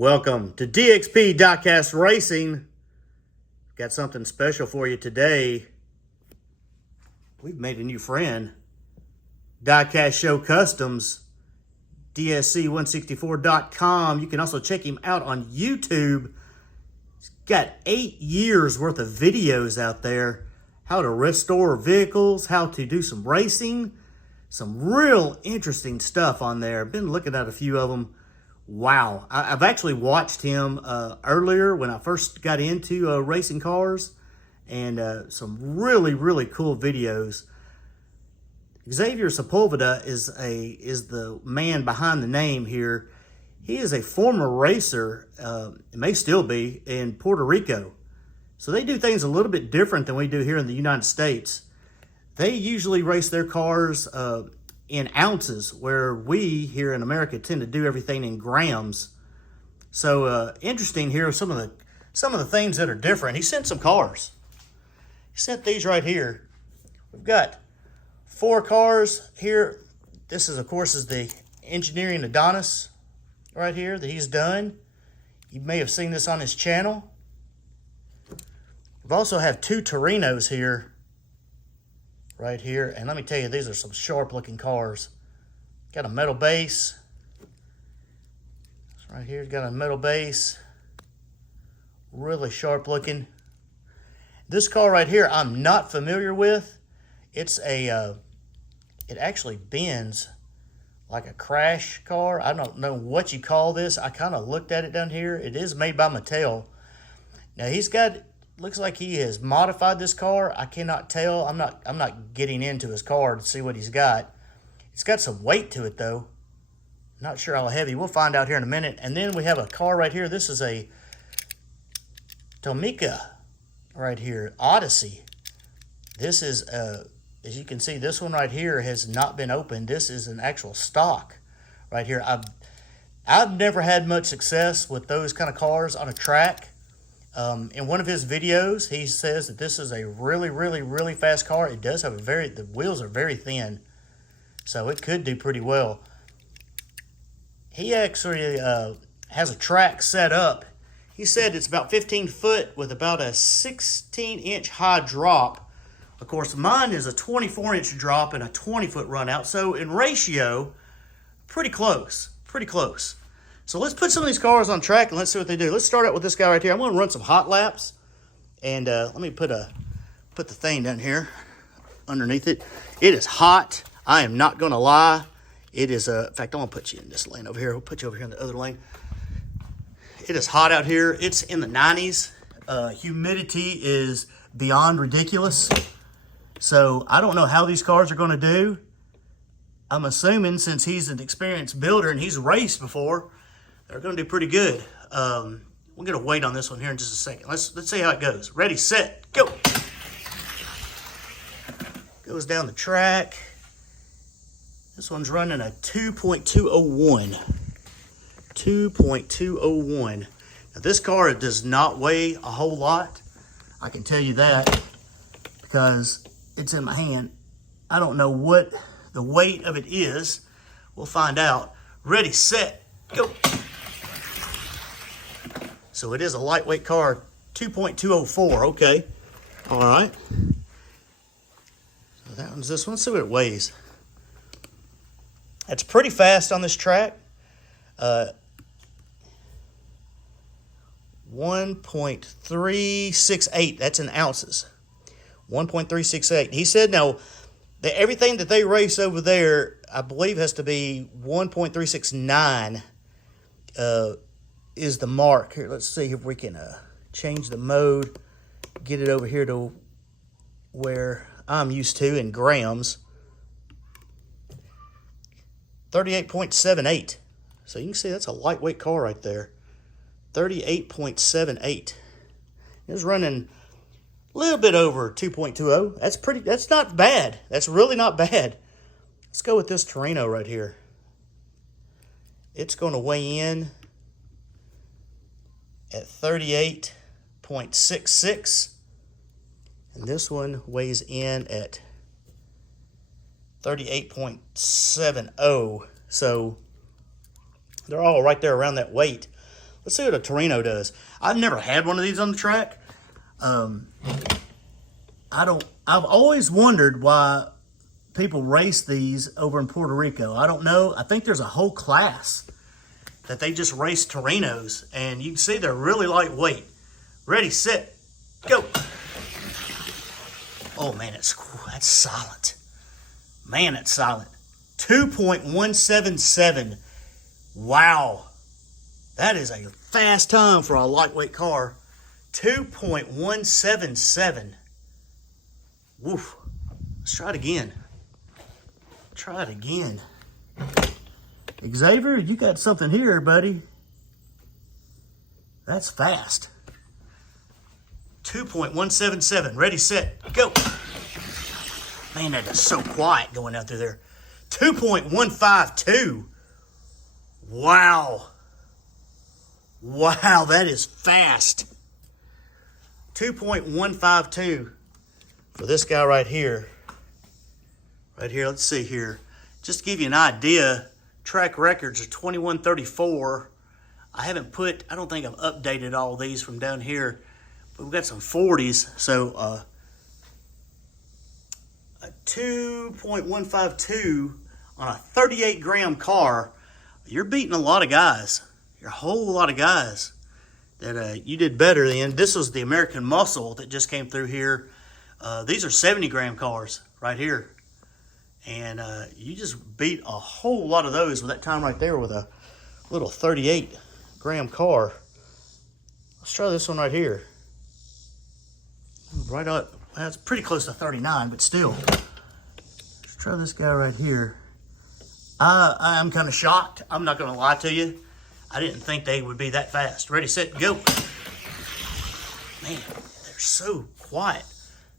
Welcome to DXP Diecast Racing. Got something special for you today. We've made a new friend. Diecast Show Customs, DSC164.com. You can also check him out on YouTube. He's got 8 years worth of videos out there. How to restore vehicles, how to do some racing. Some real interesting stuff on there. Been looking at a few of them. Wow. I've actually watched him earlier when I first got into racing cars, and some really, really cool videos. Xavier Sepulveda is the man behind the name here. He is a former racer, may still be, in Puerto Rico. So they do things a little bit different than we do here in the United States. They usually race their cars in ounces, where we here in America tend to do everything in grams. So interesting here, some of the things that are different. He sent some cars. He sent these right here. We've got 4 cars here. This is, of course, is the engineering Adonis right here that he's done. You may have seen this on his channel. We've also have 2 Torinos here. Right here, and let me tell you, these are some sharp looking cars. Got a metal base. Right here, got a metal base. Really sharp looking. This car right here, I'm not familiar with. It's a, it actually bends like a crash car. I don't know what you call this. I kind of looked at it down here. It is made by Mattel. Now he's got, looks like he has modified this car. I cannot tell. I'm not getting into his car to see what he's got. It's got some weight to it though. Not sure how heavy. We'll find out here in a minute. And then we have a car right here. This is a Tomica right here, Odyssey. This is as you can see, this one right here has not been opened. This is an actual stock right here. I've never had much success with those kind of cars on a track. In one of his videos, he says that this is a really, really, really fast car. It does have the wheels are very thin, so it could do pretty well. He actually has a track set up. He said it's about 15 foot with about a 16-inch high drop. Of course, mine is a 24-inch drop and a 20-foot run out, so in ratio, pretty close, pretty close. So let's put some of these cars on track and let's see what they do. Let's start out with this guy right here. I'm going to run some hot laps. And let me put the thing down here underneath it. It is hot. I am not going to lie. It is, in fact, I'm going to put you in this lane over here. We'll put you over here in the other lane. It is hot out here. It's in the 90s. Humidity is beyond ridiculous. So I don't know how these cars are going to do. I'm assuming since he's an experienced builder and he's raced before, they're going to do pretty good. We're going to wait on this one here in just a second. Let's see how it goes. Ready, set, go. Goes down the track. This one's running a 2.201. 2.201. Now this car does not weigh a whole lot. I can tell you that because it's in my hand. I don't know what the weight of it is. We'll find out. Ready, set, go. So it is a lightweight car, 2.204, okay. All right. So that one's this one. Let's see what it weighs. That's pretty fast on this track. 1.368, that's in ounces. 1.368. He said now, everything that they race over there, I believe, has to be 1.369 is the mark. Here, let's see if we can change the mode, get it over here to where I'm used to in grams. 38.78. So you can see that's a lightweight car right there. 38.78. It's running a little bit over 2.20. That's not bad. That's really not bad. Let's go with this Torino right here. It's going to weigh in at 38.66. And this one weighs in at 38.70. So they're all right there around that weight. Let's see what a Torino does. I've never had one of these on the track. I've always wondered why people race these over in Puerto Rico. I don't know. I think there's a whole class that they just race Torinos, and you can see they're really lightweight. Ready, set, go. Oh man, that's silent. Man, it's silent. 2.177. Wow. That is a fast time for a lightweight car. 2.177. Woof. Let's try it again. Try it again. Xavier, you got something here, buddy. That's fast. 2.177. Ready, set, go. Man, that is so quiet going out through there. 2.152. Wow. Wow, that is fast. 2.152 for this guy right here. Right here, let's see here. Just to give you an idea, track records are 2134. I don't think I've updated all these from down here, but we've got some 40s. So a 2.152 on a 38 gram car, you're beating a lot of guys. You're a whole lot of guys that you did better than. This was the American Muscle that just came through here. These are 70 gram cars right here. And you just beat a whole lot of those with that time right there with a little 38 gram car. Let's try this one right here. Right up, that's pretty close to 39, but still. Let's try this guy right here. I'm kind of shocked. I'm not going to lie to you. I didn't think they would be that fast. Ready, set, go. Man, they're so quiet.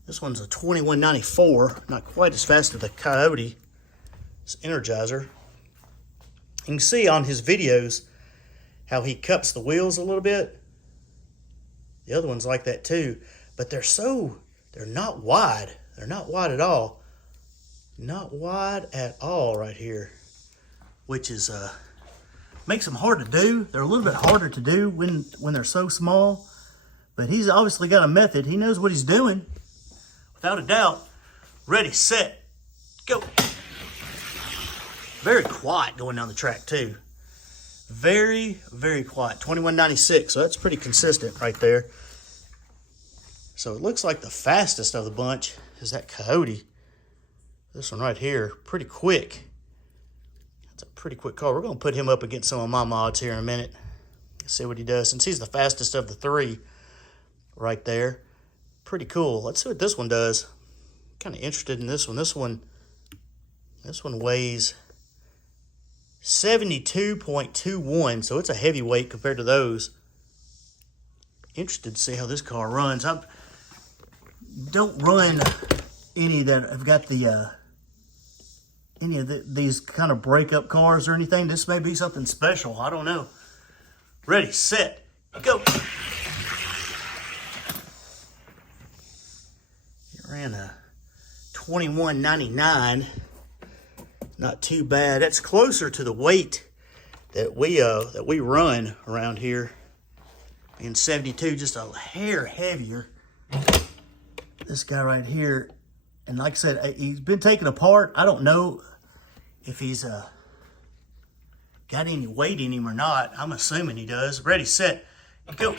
This one's a 2194, not quite as fast as the Coyote. It's Energizer. You can see on his videos how he cups the wheels a little bit. The other one's like that too, but they're not wide. They're not wide at all. Not wide at all right here, which is makes them hard to do. They're a little bit harder to do when they're so small, but he's obviously got a method. He knows what he's doing, without a doubt. Ready, set, go. Very quiet going down the track too. Very, very quiet. 2196, so that's pretty consistent right there. So it looks like the fastest of the bunch is that Coyote. This one right here, pretty quick. That's a pretty quick car. We're going to put him up against some of my mods here in a minute. See what he does. Since he's the fastest of the three right there. Pretty cool. Let's see what this one does. Kind of interested in this one. This one weighs 72.21, so it's a heavyweight compared to those. Interested to see how this car runs. I don't run any that have got the these kind of breakup cars or anything. This may be something special. I don't know. Ready, set, go. It ran a 2199. Not too bad. That's closer to the weight that we run around here. Being 72, just a hair heavier. This guy right here, and like I said, he's been taken apart. I don't know if he's got any weight in him or not. I'm assuming he does. Ready, set, go.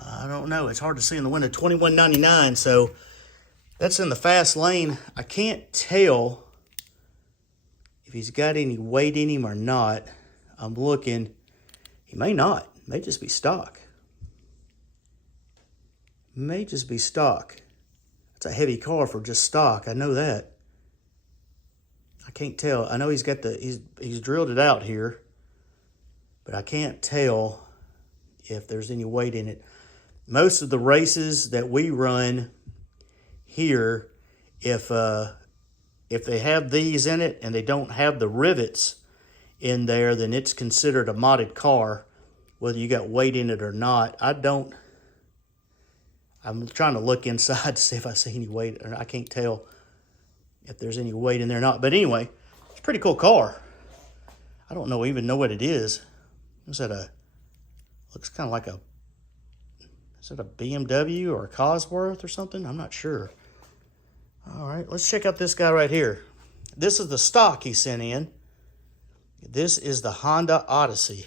I don't know. It's hard to see in the window. 2199, so that's in the fast lane. I can't tell if he's got any weight in him or not. I'm looking. He may not. May just be stock. May just be stock. It's a heavy car for just stock. I know that. I can't tell. I know he's got he's drilled it out here, but I can't tell if there's any weight in it. Most of the races that we run here, if they have these in it and they don't have the rivets in there, then it's considered a modded car, whether you got weight in it or not. I'm trying to look inside to see if I see any weight, or I can't tell if there's any weight in there or not. But anyway, it's a pretty cool car. I don't even know what it is. Is that looks kind of like is it a BMW or a Cosworth or something? I'm not sure. All right, let's check out this guy right here. This is the stock he sent in. This is the Honda Odyssey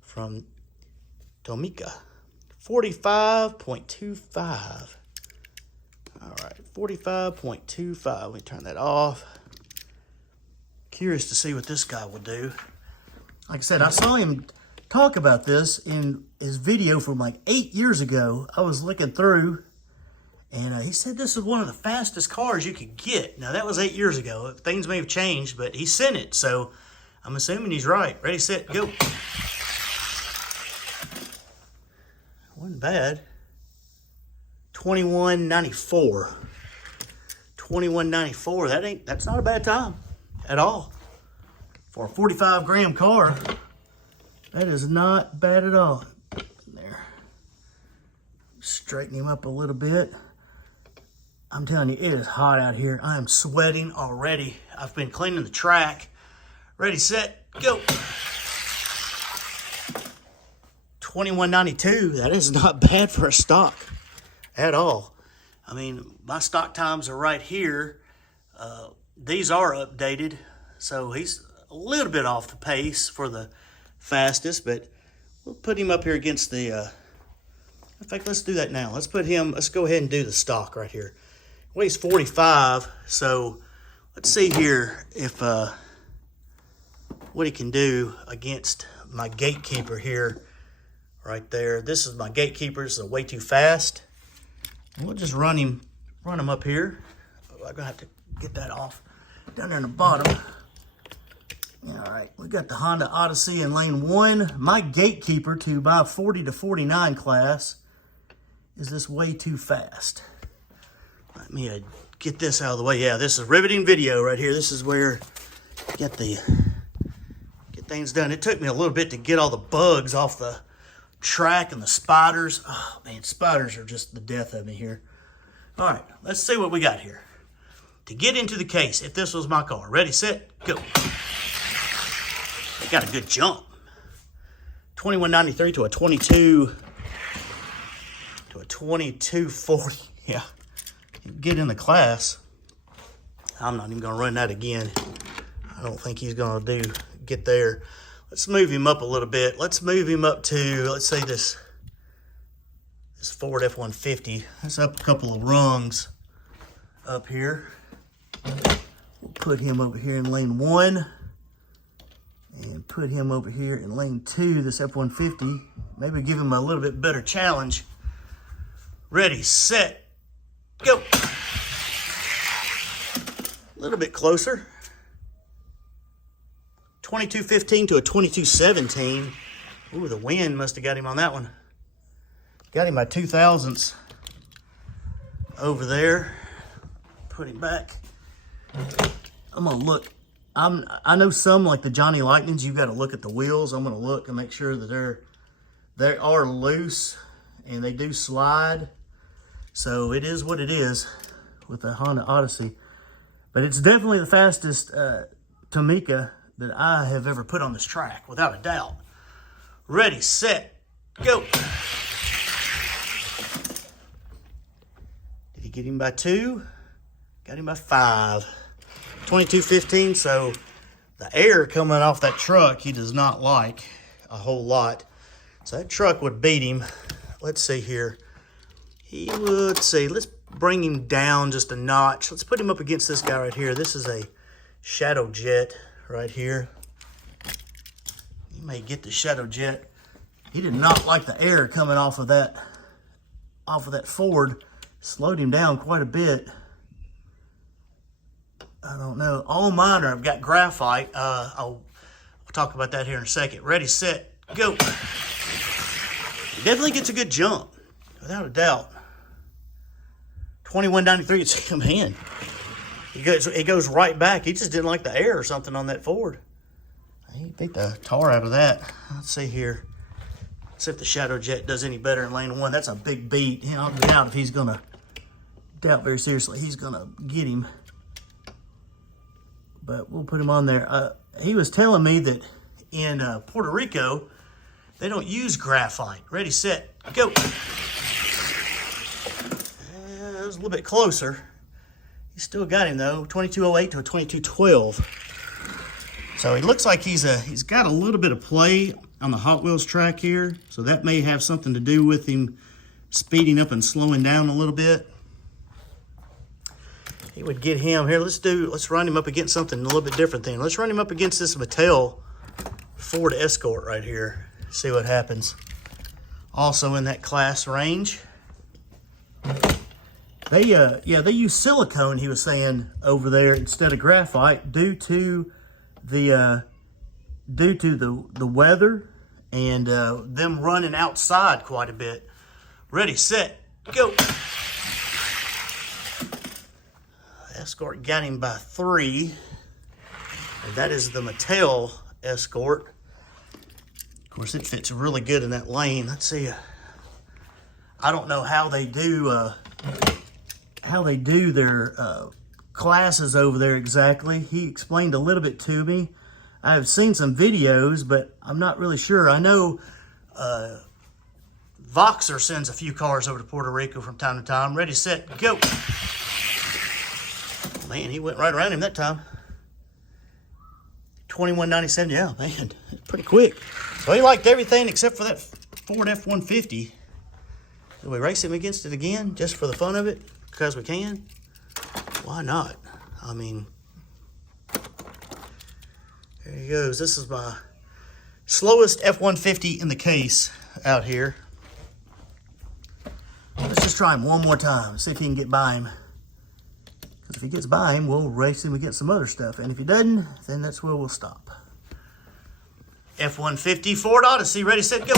from Tomica. 45.25. All right, 45.25. Let me turn that off. Curious to see what this guy will do. Like I said, I saw him talk about this in his video from like 8 years ago. I was looking through, and he said this is one of the fastest cars you could get. Now, that was 8 years ago. Things may have changed, but he sent it, so I'm assuming he's right. Ready, set, go. Wasn't bad. 21.94. 21.94. That's not a bad time at all. For a 45-gram car, that is not bad at all. There. Straighten him up a little bit. I'm telling you, it is hot out here. I am sweating already. I've been cleaning the track. Ready, set, go. 21.92. That is not bad for a stock at all. I mean, my stock times are right here. These are updated, so he's a little bit off the pace for the fastest, but we'll put him up here against the, in fact, let's do that now. Let's go ahead and do the stock right here. Weighs 45, so let's see here if, what he can do against my gatekeeper here, right there. This is my gatekeeper. This is way too fast. And we'll just run him up here. I'm gonna have to get that off down there in the bottom. All right, we got the Honda Odyssey in lane 1. My gatekeeper to my 40 to 49 class is this way too fast. Let me get this out of the way. Yeah, this is riveting video right here. This is where get things done. It took me a little bit to get all the bugs off the track and the spiders. Oh man, spiders are just the death of me here. All right, let's see what we got here. To get into the case, if this was my car. Ready, set, go. Got a good jump. 21.93 to a 22.40. Yeah, get in the class. I'm not even gonna run that again. I don't think he's gonna get there. Let's move him up a little bit. Let's move him up to, let's say this Ford F-150. That's up a couple of rungs up here. We'll put him over here in lane 1 and put him over here in lane 2, this F-150. Maybe give him a little bit better challenge. Ready, set, go. A little bit closer. 22.15 to a 22.17. Ooh, the wind must have got him on that one. Got him by 2 thousandths over there. Put him back. I'm gonna look. I know some, like the Johnny Lightnings, you've got to look at the wheels. I'm gonna look and make sure that they are loose and they do slide. So it is what it is with the Honda Odyssey. But it's definitely the fastest Tomica that I have ever put on this track, without a doubt. Ready, set, go. Did he get him by 2? Got him by 5. 22.15, so the air coming off that truck, he does not like a whole lot. So that truck would beat him. Let's see here. He would say, let's bring him down just a notch. Let's put him up against this guy right here. This is a Shadow Jet right here. You may get the Shadow Jet. He did not like the air coming off of that Ford. Slowed him down quite a bit. I don't know. All mine I've got graphite. I'll talk about that here in a second. Ready, set, go. He definitely gets a good jump, without a doubt. 21.93. It's, man, he goes right back. He just didn't like the air or something on that Ford. He beat the tar out of that. Let's see here. Let's see if the Shadow Jet does any better in lane 1. That's a big beat. You know, I doubt if he's gonna. Doubt very seriously he's gonna get him. but we'll put him on there. He was telling me that in Puerto Rico, they don't use graphite. Ready, set, go. It was a little bit closer. He still got him though, 2208 to a 2212. So it looks like he's got a little bit of play on the Hot Wheels track here. So that may have something to do with him speeding up and slowing down a little bit. He would get him here. Let's run him up against something a little bit different then. Let's run him up against this Mattel Ford Escort right here. See what happens. Also in that class range. They use silicone, he was saying, over there instead of graphite due to the weather and them running outside quite a bit. Ready, set, go. Escort got him by 3. And that is the Mattel Escort. Of course, it fits really good in that lane. Let's see. I don't know how they do their classes over there exactly. He explained a little bit to me. I've seen some videos, but I'm not really sure. I know Voxer sends a few cars over to Puerto Rico from time to time. Ready, set, go. Man, he went right around him that time. 2197, yeah, man, pretty quick. So he liked everything except for that Ford F-150. Do we race him against it again just for the fun of it? Because we can? Why not? I mean, there he goes. This is my slowest F-150 in the case out here. Let's just try him one more time, see if he can get by him. Because if he gets by him, we'll race him against some other stuff. And if he doesn't, then that's where we'll stop. F-150 Ford Odyssey, ready, set, go.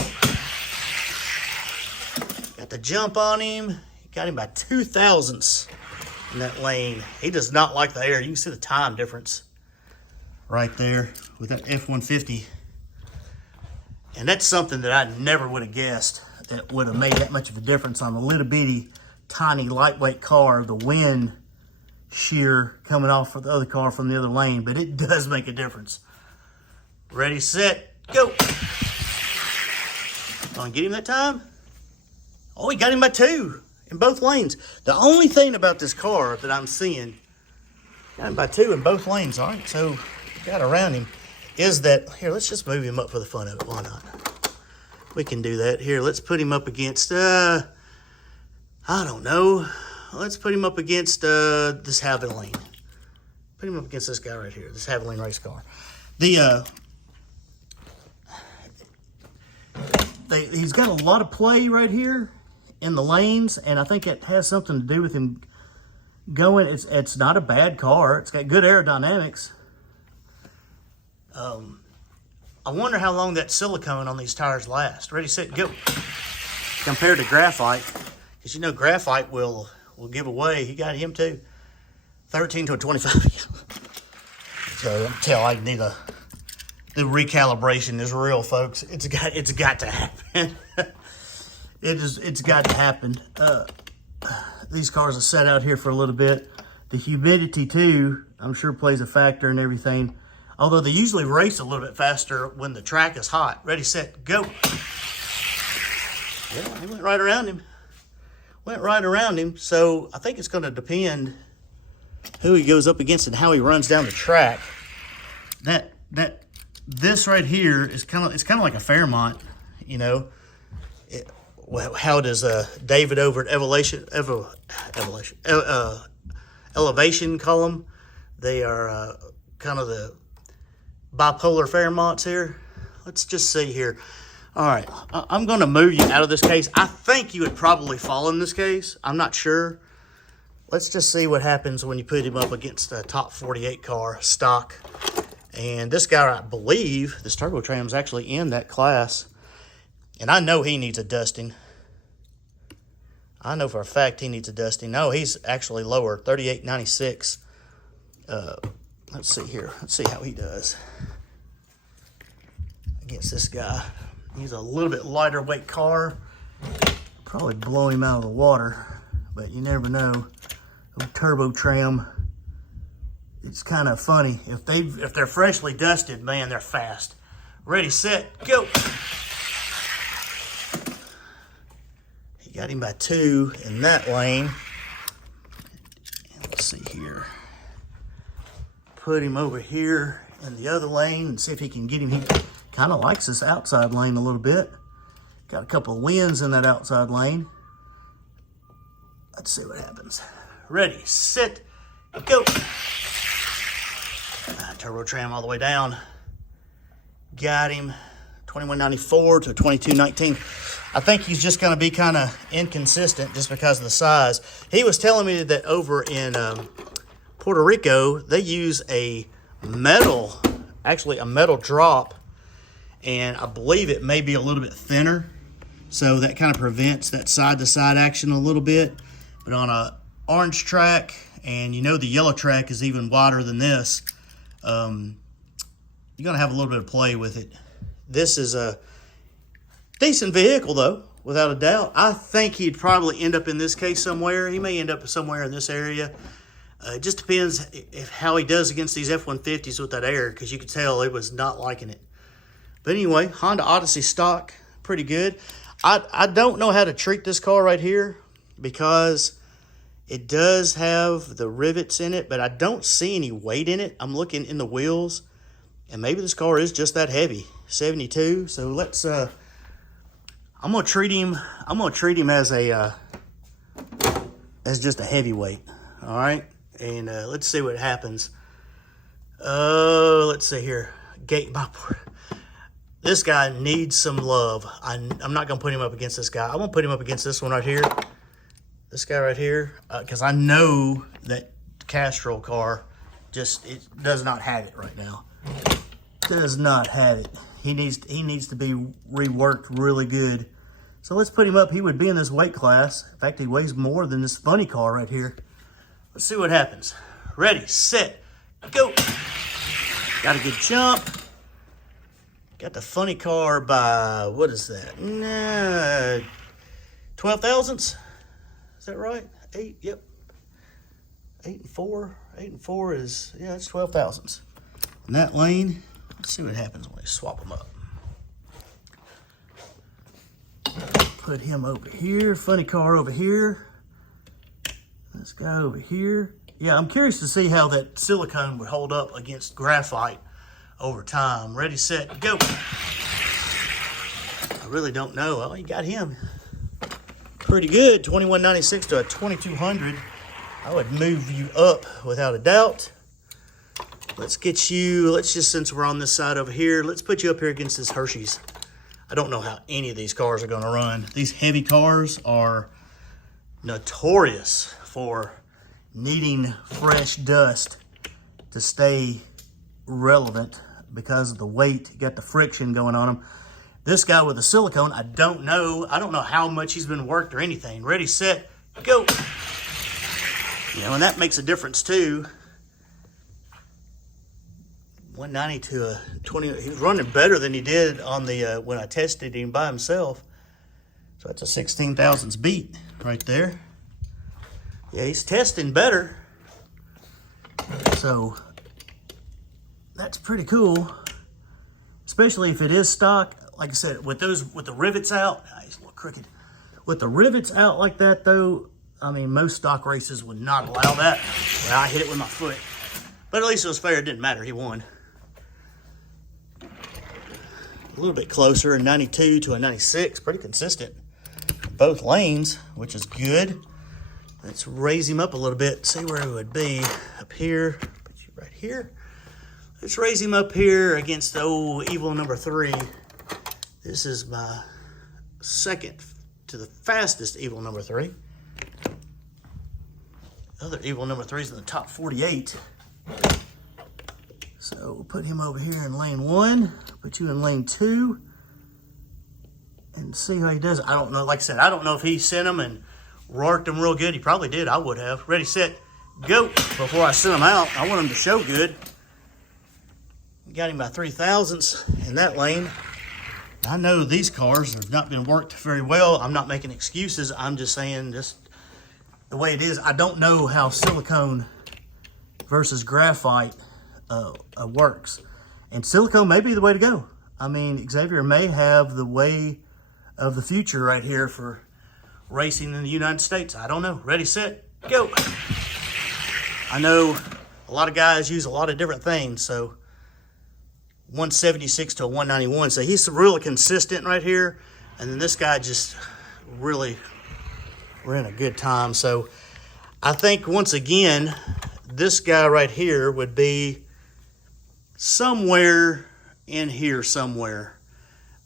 Got the jump on him. Got him by 2 thousandths in that lane. He does not like the air. You can see the time difference right there with that F-150. And that's something that I never would have guessed that would have made that much of a difference on a little bitty, tiny, lightweight car. The wind shear coming off for the other car from the other lane, but it does make a difference. Ready, set, go. Gonna get him that time? Oh, he got him by 2 in both lanes. The only thing about this car that I'm seeing, got him by 2 in both lanes. All right, so got around him, is that, here, let's just move him up for the fun of it. Why not? We can do that. Here, let's put him up against, I don't know. Let's put him up against this Haviland. Put him up against this guy right here, this Haviland race car. He's got a lot of play right here in the lanes, and I think it has something to do with him going. It's not a bad car. It's got good aerodynamics. I wonder how long that silicone on these tires lasts. Ready, set, go. Compared to graphite, because you know graphite will give away. He got him too. 13 to a 25. So I'm telling I need the recalibration is real, folks. It's got to happen. It's got to happen. These cars are set out here for a little bit. The humidity too, I'm sure, plays a factor in everything. Although they usually race a little bit faster when the track is hot. Ready, set, go. Yeah, he went right around him. So I think it's going to depend who he goes up against and how he runs down the track. This right here is kind of like a Fairmont, you know. How does David over at Elevation call them? They are kind of the bipolar Fairmonts here. Let's just see here. All right, I'm going to move you out of this case. I think you would probably fall in this case. I'm not sure. Let's just see what happens when you put him up against a top 48 car, stock. And this guy, I believe, this Turbo Tram is actually in that class. And I know he needs a dusting. I know for a fact he needs a dusting. No, he's actually lower, 38.96. Let's see here. Let's see how he does against this guy. He's a little bit lighter weight car. Probably blow him out of the water, but you never know. Turbo Tram It's kind of funny. If they're freshly dusted, man, they're fast. Ready, set, go. He got him by 2 in that lane. And let's see here. Put him over here in the other lane and see if he can get him. He kind of likes this outside lane a little bit. Got a couple of wins in that outside lane. Let's see what happens. Ready, set, go. Turbo tram all the way down. Got him. 2194 to 2219. I think he's just going to be kind of inconsistent just because of the size. He was telling me that over in Puerto Rico, they use a metal drop, and I believe it may be a little bit thinner, so that kind of prevents that side-to-side action a little bit. But on a orange track, and you know the yellow track is even wider than this, you're going to have a little bit of play with it. This is a decent vehicle, though, without a doubt. I think he'd probably end up in this case somewhere. He may end up somewhere in this area. It just depends how he does against these F-150s with that air, because you could tell it was not liking it. But anyway, Honda Odyssey stock, pretty good. I don't know how to treat this car right here because it does have the rivets in it, but I don't see any weight in it. I'm looking in the wheels, and maybe this car is just that heavy, 72. So let's I'm gonna treat him as just a heavyweight. All right, and let's see what happens. Let's see here. This guy needs some love. I'm not going to put him up against this guy. I'm going to put him up against this one right here. This guy right here. Because I know that Castrol car it does not have it right now. Does not have it. He needs to be reworked really good. So let's put him up. He would be in this weight class. In fact, he weighs more than this funny car right here. Let's see what happens. Ready, set, go. Got a good jump. Got the funny car by, what is that? 12 thousandths? Is that right? 8, yep. 8 and 4. 8 and 4 is, yeah, it's 12 thousandths. In that lane, let's see what happens when we swap them up. Put him over here, funny car over here. This guy over here. Yeah, I'm curious to see how that silicone would hold up against graphite over time. Ready, set, go. I really don't know. Oh, you got him. Pretty good. 2196 to a 2200. I would move you up without a doubt. Let's just, since we're on this side over here, let's put you up here against this Hershey's. I don't know how any of these cars are going to run. These heavy cars are notorious for needing fresh dust to stay relevant because of the weight. You got the friction going on them. This guy with the silicone, I don't know how much he's been worked or anything. Ready, set, go. And that makes a difference too. 190 to a 20. He was running better than he did on the when I tested him by himself. So that's a 16 thousandths beat right there. Yeah, he's testing better. So that's pretty cool, especially if it is stock. Like I said, with the rivets out, he's a little crooked. With the rivets out like that, though, I mean, most stock races would not allow that. Well, I hit it with my foot, but at least it was fair. It didn't matter. He won. A little bit closer, a 92 to a 96, pretty consistent. Both lanes, which is good. Let's raise him up a little bit, see where he would be. Up here, put you right here. Let's raise him up here against the old Evil number 3. This is my second to the fastest Evil number 3. Other Evil number 3 is in the top 48. So we'll put him over here in lane 1, put you in lane 2, and see how he does. I don't know, like I said, I don't know if he sent him and roarked him real good. He probably did. I would have. Ready, set, go. Before I sent him out, I want him to show good. Got him by 3 thousandths in that lane. I know these cars have not been worked very well. I'm not making excuses. I'm just saying just the way it is. I don't know how silicone versus graphite works. And silicone may be the way to go. I mean, Xavier may have the way of the future right here for racing in the United States. I don't know. Ready, set, go. I know a lot of guys use a lot of different things, so 176 to a 191. So he's really consistent right here. And then this guy just really, we're in a good time. So I think once again, this guy right here would be somewhere in here somewhere.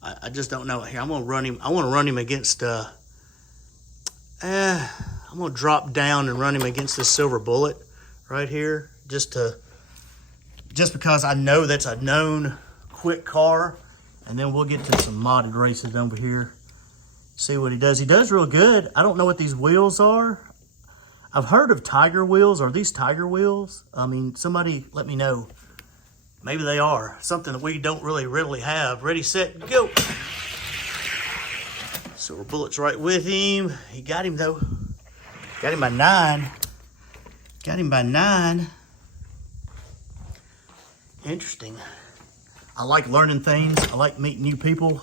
I just don't know. Here, I'm gonna run him. I want to run him against. I'm gonna drop down and run him against this Silver Bullet right here, just because I know that's a known quick car, and then we'll get to some modded races over here. See what he does. He does real good. I don't know what these wheels are. I've heard of Tiger wheels. Are these Tiger wheels? I mean, somebody let me know. Maybe they are. Something that we don't really readily have. Ready, set, go. Silver Bullet's right with him. He got him, though. Got him by 9. Got him by 9. Interesting. I like learning things. I like meeting new people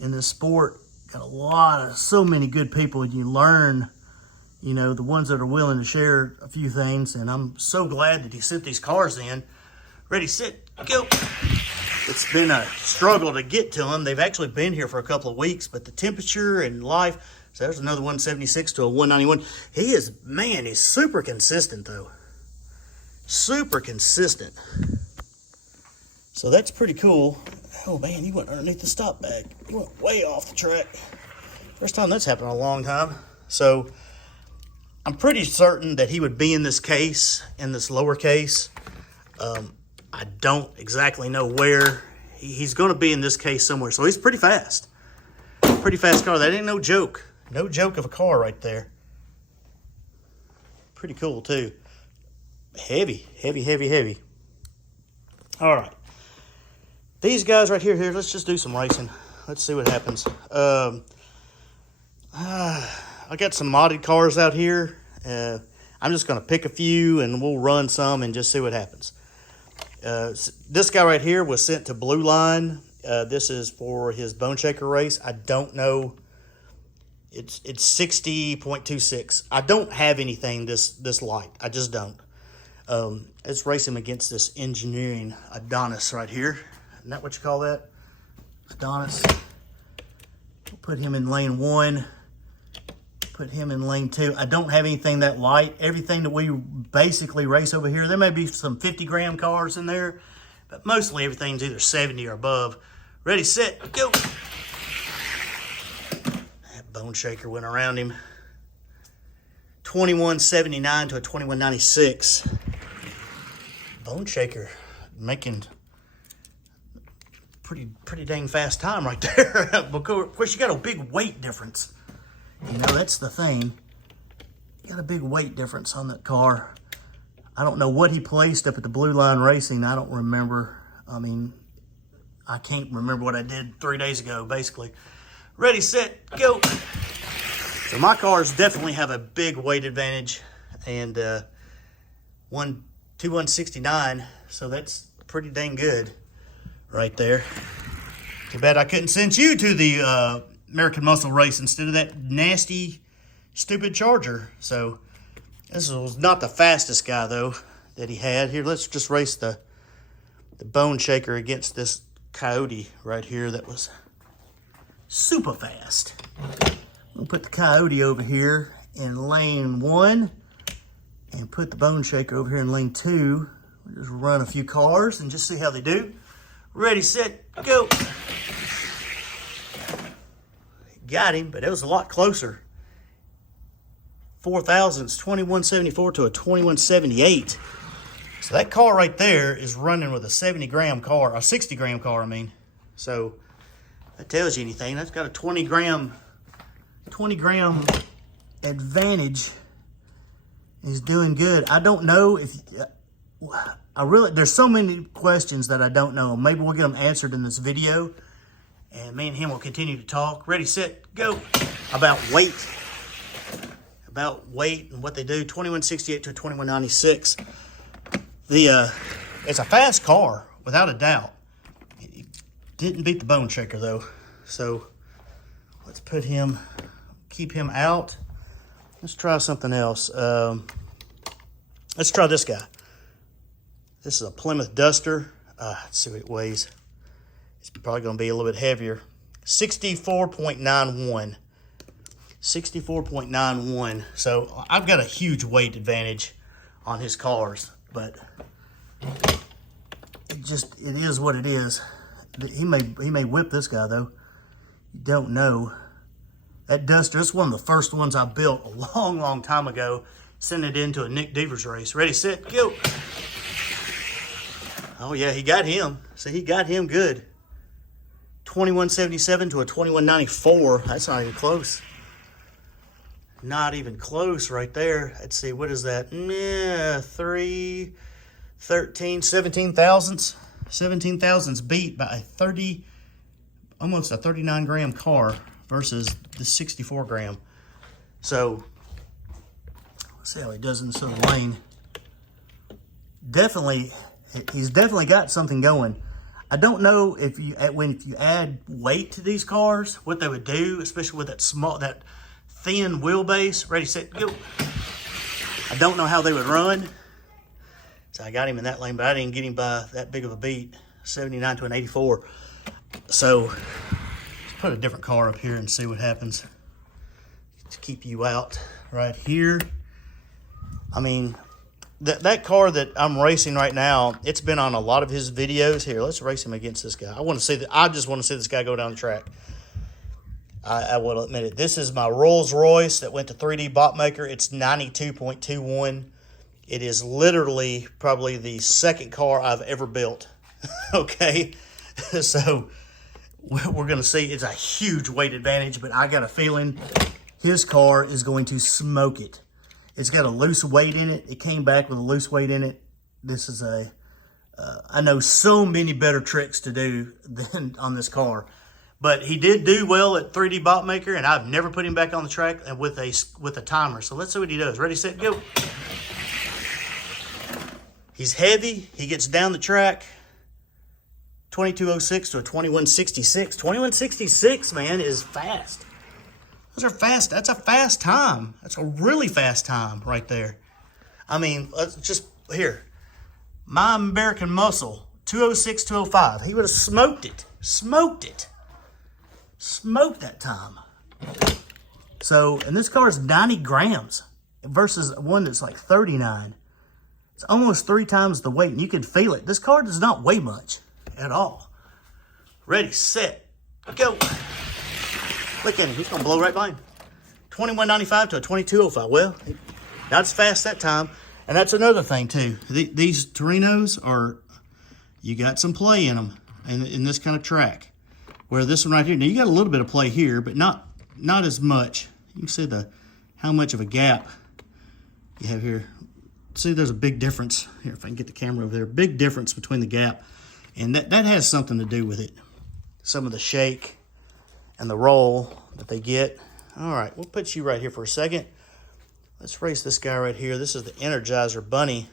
in this sport. Got so many good people. You learn, you know, the ones that are willing to share a few things. And I'm so glad that he sent these cars in. Ready, set, go. It's been a struggle to get to them. They've actually been here for a couple of weeks, but the temperature and life. So there's another 176 to a 191. He is, man, he's super consistent, though. Super consistent. So that's pretty cool. Oh, man, he went underneath the stop bag. He went way off the track. First time that's happened in a long time. So I'm pretty certain that he would be in this case, in this lower case. I don't exactly know where. He's going to be in this case somewhere. So he's pretty fast. Pretty fast car. That ain't no joke. No joke of a car right there. Pretty cool, too. Heavy, heavy, heavy, heavy. All right. These guys right here, let's just do some racing. Let's see what happens. I got some modded cars out here. I'm just going to pick a few, and we'll run some and just see what happens. This guy right here was sent to Blue Line. This is for his Bone Shaker race. I don't know. It's 60.26. I don't have anything this light. I just don't. Let's race him against this engineering Adonis right here. Isn't that what you call that? Adonis. We'll put him in lane 1. Put him in lane 2. I don't have anything that light. Everything that we basically race over here, there may be some 50-gram cars in there, but mostly everything's either 70 or above. Ready, set, go. That Bone Shaker went around him. 2179 to a 2196. Bone Shaker making pretty dang fast time right there. Of course, you got a big weight difference. You know, that's the thing. You got a big weight difference on that car. I don't know what he placed up at the Blue Line Racing. I don't remember. I mean, I can't remember what I did 3 days ago, basically. Ready, set, go. So my cars definitely have a big weight advantage. And 2169, so that's pretty dang good right there. Too bad I couldn't send you to the American Muscle race instead of that nasty, stupid Charger. So this was not the fastest guy, though, that he had. Here, let's just race the Bone Shaker against this Coyote right here that was super fast. We'll put the Coyote over here in lane 1 and put the Bone Shaker over here in lane 2. We'll just run a few cars and just see how they do. Ready, set, go. Got him, but it was a lot closer. 4 thousandths, 2174 to a 2178. So that car right there is running with a 70-gram car, a 60-gram car, I mean. So that tells you anything. That's got a 20-gram advantage. He's doing good. I don't know if there's so many questions that I don't know. Maybe we'll get them answered in this video, and me and him will continue to talk. Ready, set, go. About weight and what they do. 2168 to 2196. It's a fast car, without a doubt. It didn't beat the Bone Shaker, though. So let's keep him out. Let's try something else. Let's try this guy. This is a Plymouth Duster. Let's see what it weighs. It's probably going to be a little bit heavier. 64.91. 64.91. So I've got a huge weight advantage on his cars, but it is what it is. He may whip this guy, though. You don't know. That Duster, it's one of the first ones I built a long, long time ago. Sent it into a Nick Devers race. Ready, set, go. Oh, yeah, he got him. See, he got him good. 2177 to a 2194. That's not even close. Not even close right there. Let's see, what is that? 17 thousandths. 17 thousandths beat by almost a 39 gram car versus the 64 gram. So, let's see how he does in this other lane. He's definitely got something going. I don't know if you add weight to these cars, what they would do, especially with that thin wheelbase. Ready, set, go. I don't know how they would run. So I got him in that lane, but I didn't get him by that big of a beat. 79 to an 84. So let's put a different car up here and see what happens. To keep you out right here. I mean, that car that I'm racing right now, it's been on a lot of his videos. Here, let's race him against this guy. I just want to see this guy go down the track. I will admit it. This is my Rolls Royce that went to 3D Botmaker. It's 92.21. It is literally probably the second car I've ever built. Okay, so we're going to see. It's a huge weight advantage, but I got a feeling his car is going to smoke it. It's got a loose weight in it. It came back with a loose weight in it. This is I know so many better tricks to do than on this car. But he did do well at 3D Botmaker, and I've never put him back on the track with a timer. So let's see what he does. Ready, set, go. He's heavy. He gets down the track. 2206 to a 2166. 2166, man, is fast. Those are fast. That's a fast time. That's a really fast time right there. I mean, let's just, here. My American Muscle, 206, 205. He would have smoked it. Smoked it. Smoked that time. So, and this car is 90 grams versus one that's like 39. It's almost 3 times the weight, and you can feel it. This car does not weigh much at all. Ready, set, go. Look at him. He's going to blow right by him. 2195 to a 2205. Well, not as fast that time. And that's another thing, too. These Torinos you got some play in them in this kind of track. Where this one right here, now you got a little bit of play here, but not as much. You can see how much of a gap you have here. See, there's a big difference. Here, if I can get the camera over there. Big difference between the gap. And that has something to do with it. Some of the shake and the roll that they get. All right, we'll put you right here for a second. Let's race this guy right here. This is the Energizer Bunny.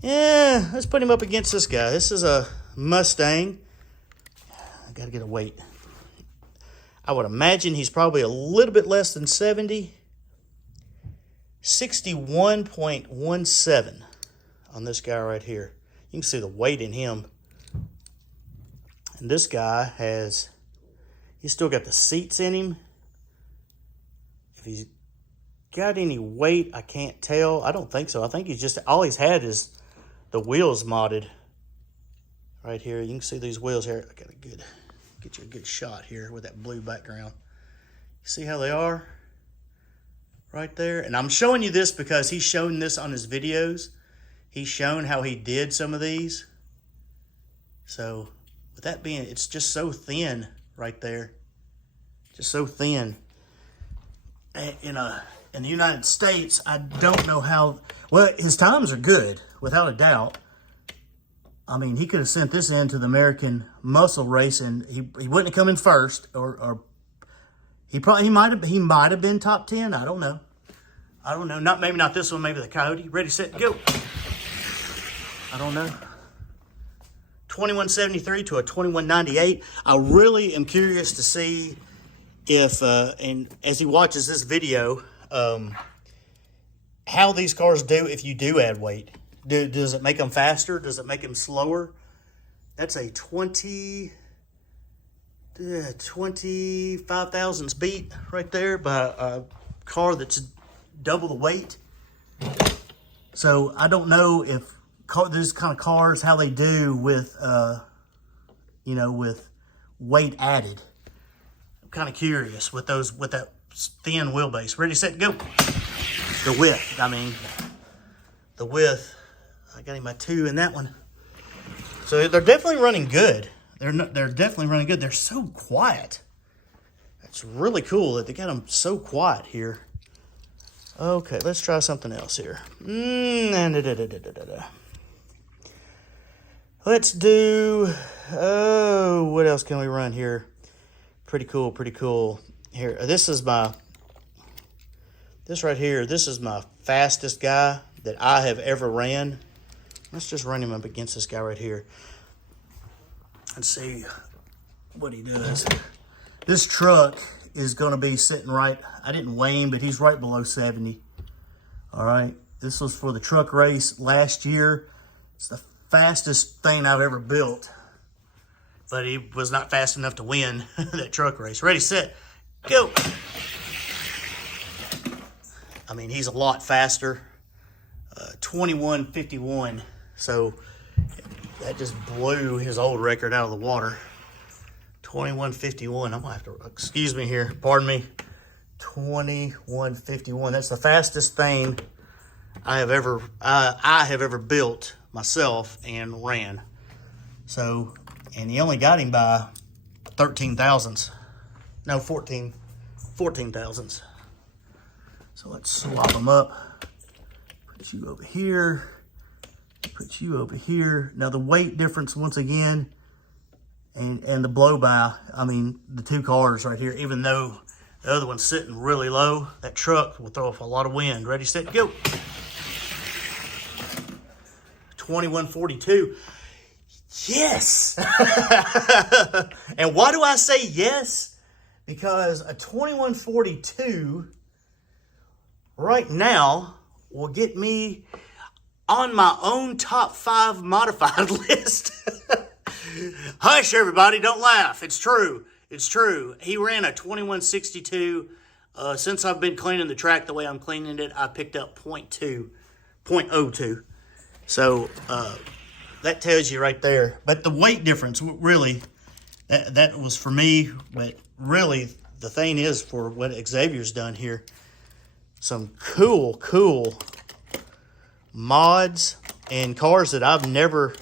Yeah, let's put him up against this guy. This is a Mustang. I got to get a weight. I would imagine he's probably a little bit less than 70. 61.17 on this guy right here. You can see the weight in him. And this guy he's still got the seats in him. If he's got any weight, I can't tell. I don't think so. I think all he's had is the wheels modded. Right here, you can see these wheels here. I got get you a good shot here with that blue background. You see how they are? Right there. And I'm showing you this because he's shown this on his videos. He's shown how he did some of these. So, with that being, it's just so thin right there. Just so thin. In the United States, I don't know how... Well, his times are good, without a doubt. I mean, he could have sent this into the American Muscle race, and he wouldn't have come in first, or he might have been top 10. I don't know. Maybe not this one. Maybe the Coyote. Ready, set, go. I don't know. 2173 to a 2198. I really am curious to see if, and as he watches this video, how these cars do if you do add weight. Does it make them faster? Does it make them slower? That's a 25,000 beat right there by a car that's double the weight. So I don't know if these kind of cars, how they do with, you know, with weight added. I'm kind of curious with that thin wheelbase. Ready, set, go. The width, the width. I got him by 2 in that one. So they're definitely running good. They're definitely running good. They're so quiet. It's really cool that they got them so quiet here. Okay, let's try something else here. Let's do, what else can we run here? Pretty cool, pretty cool. Here, this right here, this is my fastest guy that I have ever ran. Let's just run him up against this guy right here. Let's see what he does. This truck is going to be sitting right, I didn't weigh him, but he's right below 70. All right, this was for the truck race last year. It's the fastest thing I've ever built, but he was not fast enough to win that truck race. Ready, set, go. I mean, he's a lot faster. 21:51. So that just blew his old record out of the water. 21:51. I'm gonna have to, excuse me here, pardon me. 21:51. That's the fastest thing I have ever built myself and ran. So, and he only got him by 13 thousandths. No, 14 thousandths. So let's swap them up. Put you over here. Put you over here. Now the weight difference once again, and the blow by, I mean, the two cars right here, even though the other one's sitting really low, that truck will throw off a lot of wind. Ready, set, go. 21:42. Yes! And why do I say yes? Because a 21:42 right now will get me on my own top 5 modified list. Hush, everybody, don't laugh. It's true. It's true. He ran a 21:62. Since I've been cleaning the track the way I'm cleaning it, I picked up 0.02. So that tells you right there. But the weight difference, really, that was for me. But really, the thing is for what Xavier's done here. Some cool mods and cars that I've never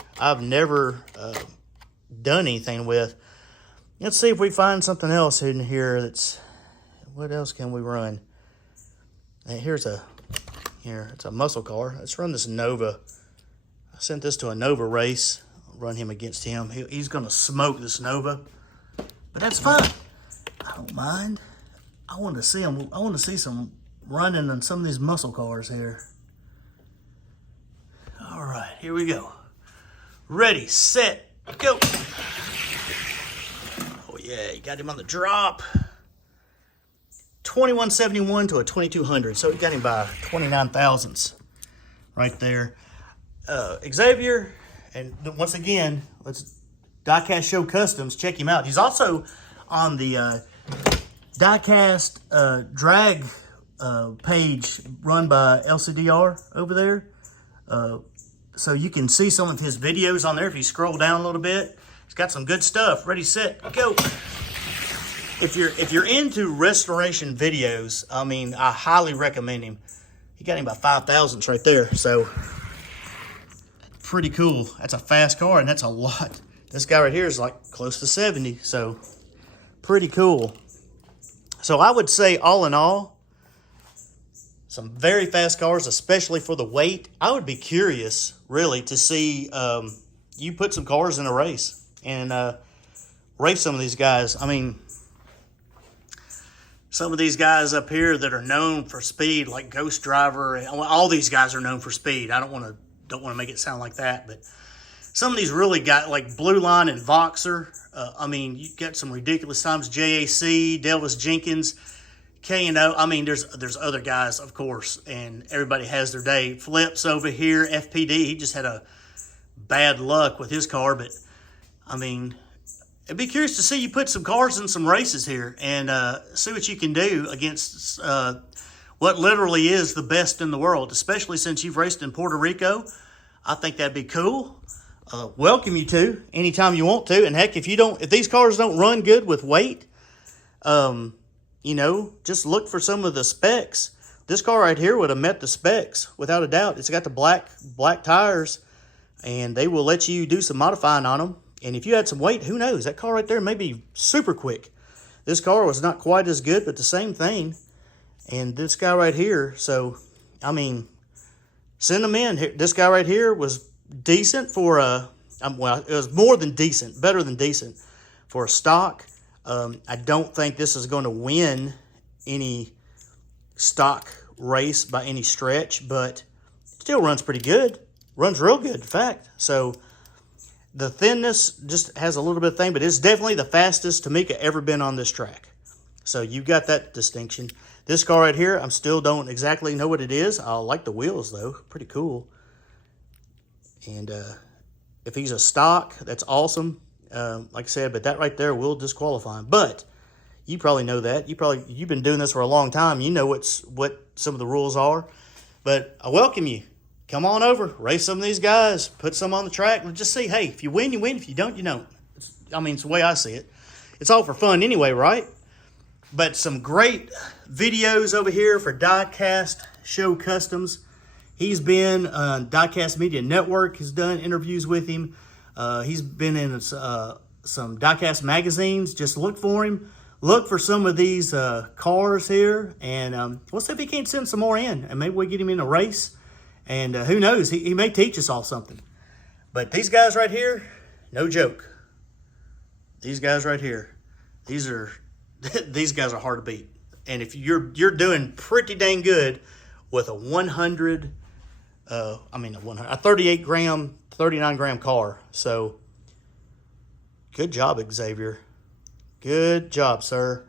done anything with. Let's see if we find something else in here that's, what else can we run? It's a muscle car. Let's run this Nova. I sent this to a Nova race. I'll run him against him. He's gonna smoke this Nova, but that's fine. I don't mind. I want to see him. I want to see some running on some of these muscle cars here. All right, here we go. Ready, set, go. Oh yeah, you got him on the drop. 21:71 to a 2200. So he got him by 29 thousandths right there. Xavier, and once again, let's Diecast Show Customs, check him out. He's also on the Diecast drag page run by LCDR over there. So you can see some of his videos on there if you scroll down a little bit. He's got some good stuff. Ready, set, go. If you're into restoration videos, I mean, I highly recommend him. He got him by 5 thousandths right there. So pretty cool. That's a fast car, and that's a lot. This guy right here is like close to 70. So pretty cool. So I would say all in all, some very fast cars, especially for the weight. I would be curious, really, to see you put some cars in a race and race some of these guys. I mean, some of these guys up here that are known for speed, like Ghost Driver, all these guys are known for speed. I don't want to don't want to make it sound like that, but some of these really got like Blue Line and Voxer. I mean, you get some ridiculous times. JAC, Delvis Jenkins, K&O. I mean, there's other guys, of course, and everybody has their day. Flips over here, FPD. He just had a bad luck with his car, but I mean, I'd be curious to see you put some cars in some races here and see what you can do against what literally is the best in the world, especially since you've raced in Puerto Rico. I think that'd be cool. Welcome you to anytime you want to. And heck, if these cars don't run good with weight, you know, just look for some of the specs. This car right here would have met the specs without a doubt. It's got the black tires, and they will let you do some modifying on them. And if you had some weight, who knows? That car right there may be super quick. This car was not quite as good, but the same thing. And this guy right here, so, I mean, send them in. This guy right here was decent for well, it was more than decent, better than decent for a stock. I don't think this is going to win any stock race by any stretch, but still runs pretty good. Runs real good, in fact. So the thinness just has a little bit of thing, but it's definitely the fastest Tamika ever been on this track. So you got that distinction. This car right here, I still don't exactly know what it is. I like the wheels, though. Pretty cool. And if he's a stock, that's awesome. Like I said, but that right there will disqualify him. But you probably know that. You've been doing this for a long time. You know what some of the rules are. But I welcome you. Come on over, race some of these guys, put some on the track, and just see, hey, if you win, you win. If you don't, you don't. I mean, it's the way I see it. It's all for fun anyway, right? But some great videos over here for Diecast Show Customs. He's been on Diecast Media Network, has done interviews with him. He's been in some Diecast magazines. Just look for him. Look for some of these cars here, and we'll see if he can't send some more in, and maybe we get him in a race. And who knows, he may teach us all something. But these guys right here, no joke. These guys right here, these guys are hard to beat. And if you're doing pretty dang good with a 38 gram, 39 gram car. So good job, Xavier. Good job, sir.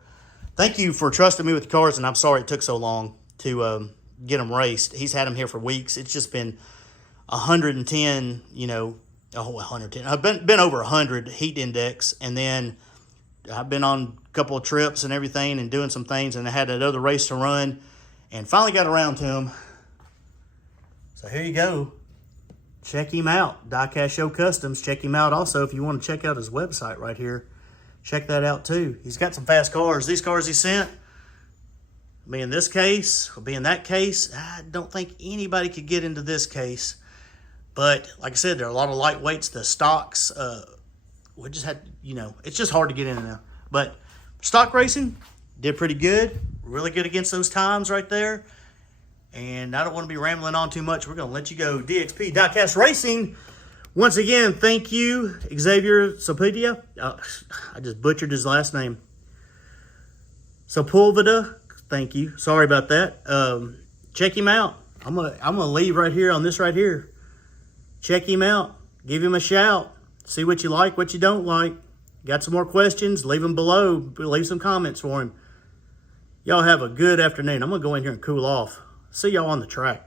Thank you for trusting me with the cars, and I'm sorry it took so long to get them raced. He's had them here for weeks. It's just been 110, 110. I've been over 100 heat index, and then I've been on a couple of trips and everything and doing some things, and I had that other race to run and finally got around to him. So here you go. Check him out. Diecast Show Customs. Check him out also if you want to check out his website right here. Check that out too. He's got some fast cars. These cars he sent, be in this case, will be in that case. I don't think anybody could get into this case. But like I said, there are a lot of lightweights. The stocks, we just had, it's just hard to get in now. But stock racing, did pretty good. Really good against those times right there. And I don't want to be rambling on too much. We're going to let you go. DXP, Diecast Racing. Once again, thank you, Xavier Sepulveda. I just butchered his last name. Sepulveda. Thank you. Sorry about that. Check him out. I'm gonna leave right here on this right here. Check him out. Give him a shout. See what you like, what you don't like. Got some more questions? Leave them below. Leave some comments for him. Y'all have a good afternoon. I'm gonna go in here and cool off. See y'all on the track.